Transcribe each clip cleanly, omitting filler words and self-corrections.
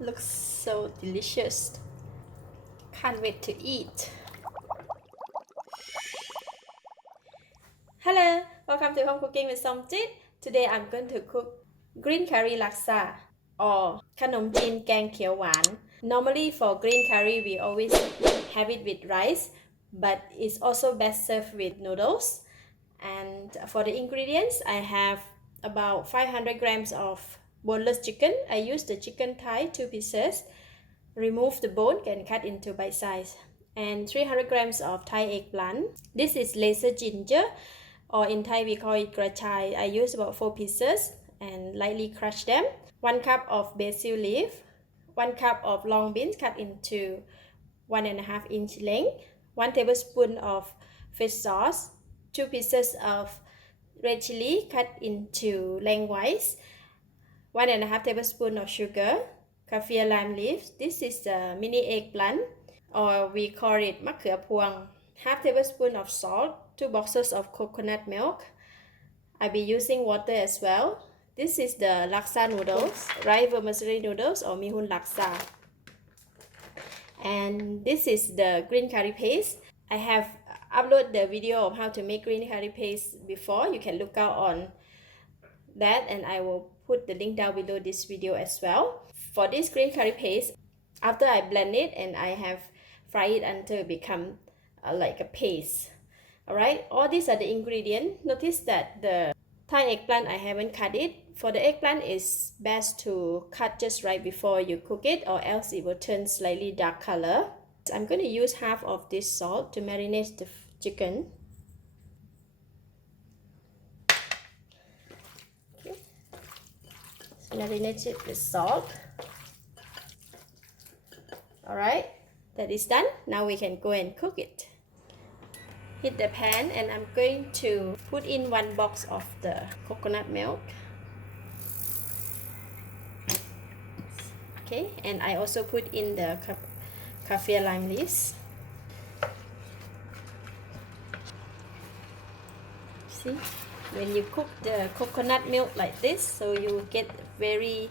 Looks so delicious. Can't wait to eat. Hello, welcome to Home Cooking with Somjit. Today I'm going to cook Green Curry Laksa or ขนมจีนแกงเขียวหวาน Normally for green curry we always have it with rice, but it's also best served with noodles. And for the ingredients, I have about 500 grams of boneless chicken. I use the chicken thigh 2 pieces. Remove the bone and cut into bite size. And 300 grams of Thai eggplant. This is laser ginger, or in Thai we call it grachai. I use about 4 pieces and lightly crush them. 1 cup of basil leaf. 1 cup of long beans cut into 1.5 inch length. 1 tablespoon of fish sauce. 2 pieces of red chilli cut into lengthwise. 1.5 tablespoon of sugar. Kaffir lime leaves. This is the mini eggplant, or we call it มะเขือพวง half tablespoon of salt. 2 boxes of coconut milk. I'll be using water as well. This is the laksa noodles, rice vermicelli noodles or mihun laksa. And this is the green curry paste. I have uploaded the video of how to make green curry paste before. You can look out on that, and I will put the link down below this video as well. For this green curry paste, after I blend it and I have fried it until it become like a paste. Alright, all these are the ingredients. Notice that the Thai eggplant, I haven't cut it. For the eggplant, it's best to cut just right before you cook it, or else it will turn slightly dark color. I'm going to use half of this salt to marinate the chicken. Okay. So marinate it with salt. Alright, that is done. Now we can go and cook it. Heat the pan, and I'm going to put in 1 box of the coconut milk. Okay, and I also put in the kaffir lime leaves. See, when you cook the coconut milk like this, so you get very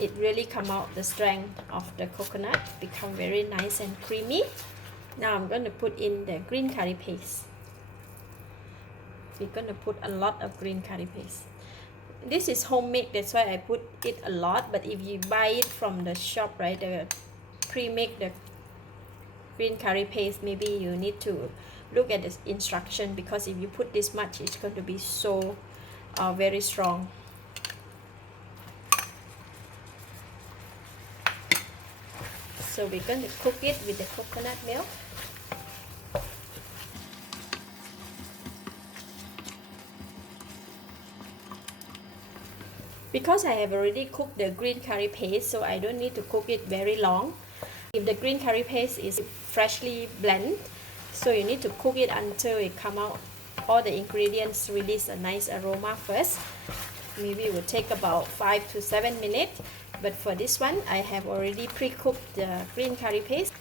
it really come out, the strength of the coconut become very nice and creamy. Now I'm going to put in the green curry paste. We're going to put a lot of green curry paste. This is homemade, that's why I put it a lot. But if you buy it from the shop, right, the pre-make the green curry paste, maybe you need to look at the instruction, because if you put this much, it's going to be so very strong. So we're going to cook it with the coconut milk. Because I have already cooked the green curry paste, so I don't need to cook it very long. If the green curry paste is freshly blended, so you need to cook it until it come out, all the ingredients release a nice aroma first. Maybe it will take about 5 to 7 minutes. But for this one, I have already pre-cooked the green curry paste,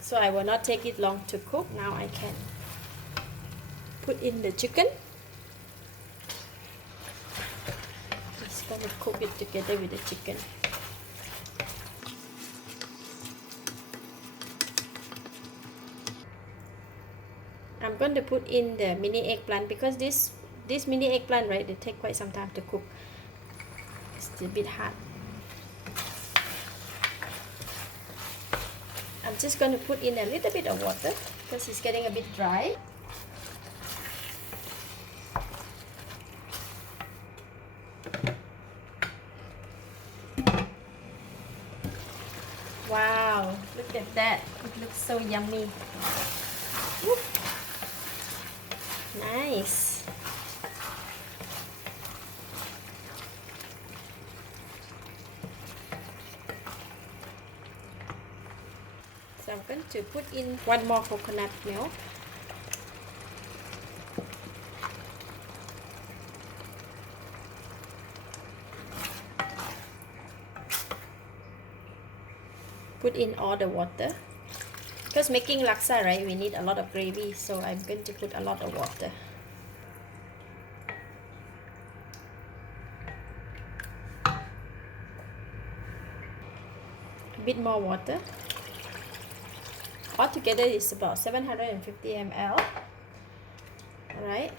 so I will not take it long to cook. Now I can put in the chicken. Just going to cook it together with the chicken. I'm going to put in the mini eggplant, because this mini eggplant, right, they take quite some time to cook. It's a bit hard. I'm just going to put in a little bit of water because it's getting a bit dry. Wow, look at that. It looks so yummy. Woo. Nice. So I'm going to put in 1 more coconut milk. Put in all the water. Because making laksa, right, we need a lot of gravy, so I'm going to put a lot of water. bit more water. Altogether it's about 750 ml. Alright.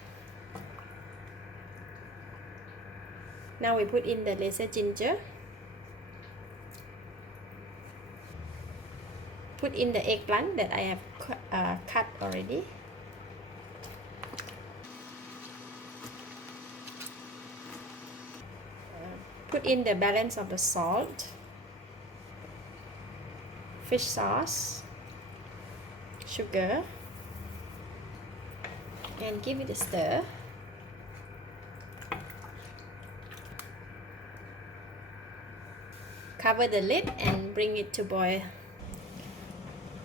Now we put in the laser ginger. Put in the eggplant that I have cut already. Put in the balance of the salt, fish sauce, sugar, and give it a stir. Cover the lid and bring it to boil.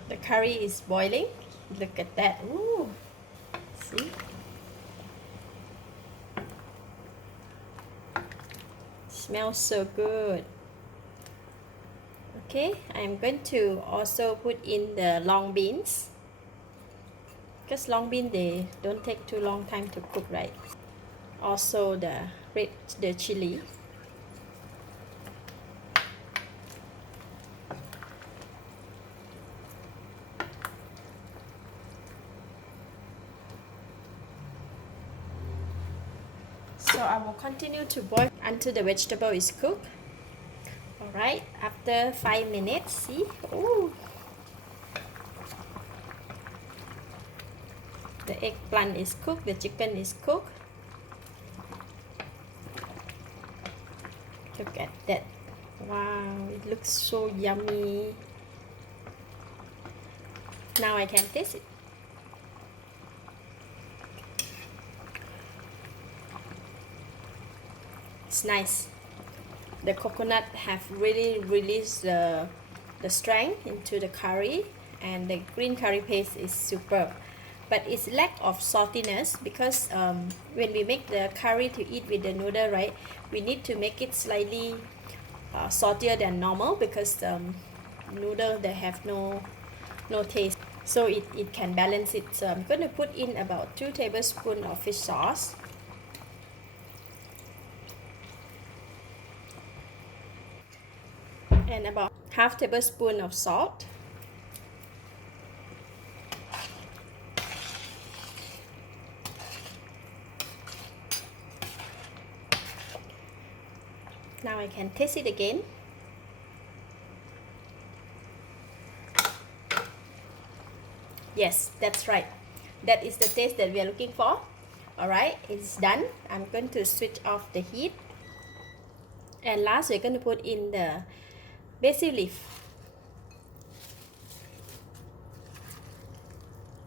The curry is boiling. Look at that. Ooh. See? Smells so good. Okay, I'm going to also put in the long beans, because long bean they don't take too long time to cook, right? Also the chili. So I will continue to boil until the vegetable is cooked. Alright, after 5 minutes, see? Ooh. The eggplant is cooked, the chicken is cooked. Look at that. Wow, it looks so yummy. Now I can taste it. It's nice. The coconut have really released the strength into the curry, and the green curry paste is superb. But it's lack of saltiness because when we make the curry to eat with the noodle, right, we need to make it slightly saltier than normal, because noodle they have no taste, so it can balance it. So I'm going to put in about 2 tablespoons of fish sauce. And about half tablespoon of salt. Now I can taste it again. Yes, that's right. That is the taste that we are looking for. Alright, it's done. I'm going to switch off the heat. And last, we're going to put in the basil leaf.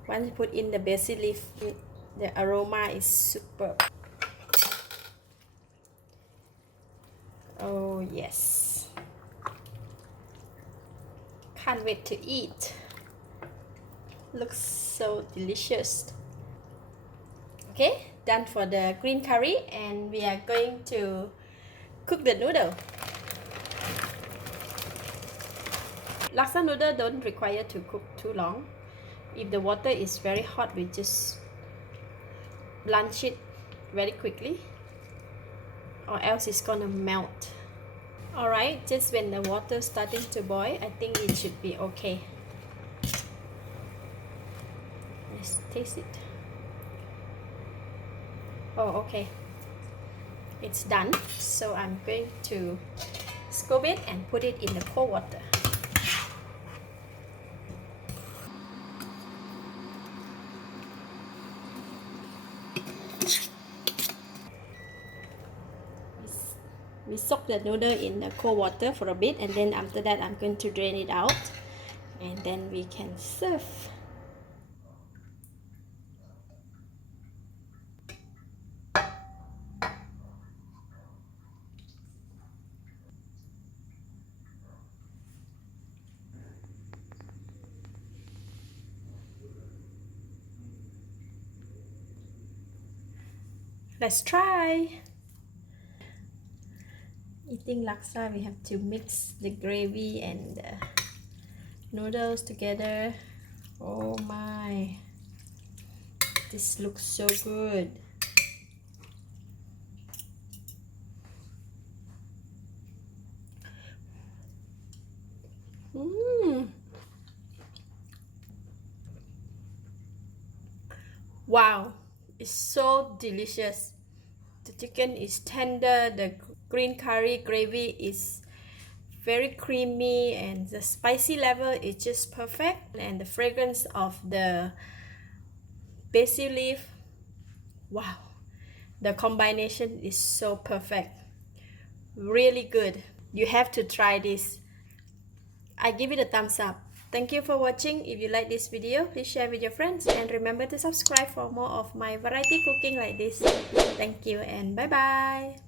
Once you put in the basil leaf, the aroma is superb. Oh yes, can't wait to eat. Looks so delicious. Okay, done for the green curry, and we are going to cook the noodle. Laksa noodle don't require to cook too long. If the water is very hot, we just blanch it very quickly, or else it's gonna melt. Alright, just when the water starting to boil, I think it should be okay. Let's taste it. Oh, okay. It's done. So I'm going to scoop it and put it in the cold water. We soak the noodle in the cold water for a bit, and then after that I'm going to drain it out, and then we can serve. Let's try. Eating laksa, we have to mix the gravy and the noodles together. Oh my, this looks so good. Wow, it's so delicious. The chicken is tender, the green curry gravy is very creamy, and the spicy level is just perfect, and the fragrance of the basil leaf, wow, the combination is so perfect, really good. You have to try this. I give it a thumbs up. Thank you for watching. If you like this video, please share with your friends and remember to subscribe for more of my variety cooking like this. Thank you and bye bye.